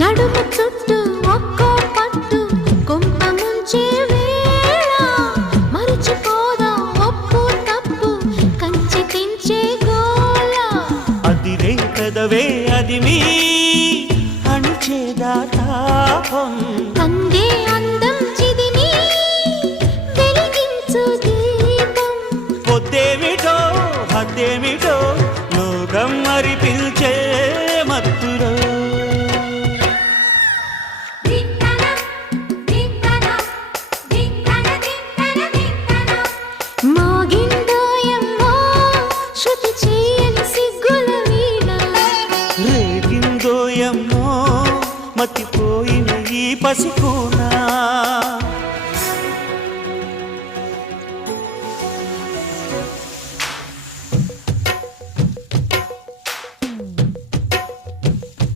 నడుము చుట్టూ ఒక్కో పట్టు కొంప ముంచే వేళ. మరిచిపోదా ఒప్పు తప్పు కంచి తెంచే గోళ. అదిరే పెదవే అది మీ అణిచేదా తాపం అందే అందం చిదిమి వెలిగించు దీపం. పొద్దేమిటో హద్దేమిటో లోకం మరి పిలిచే మతిపోయిన ఈ పసికూనా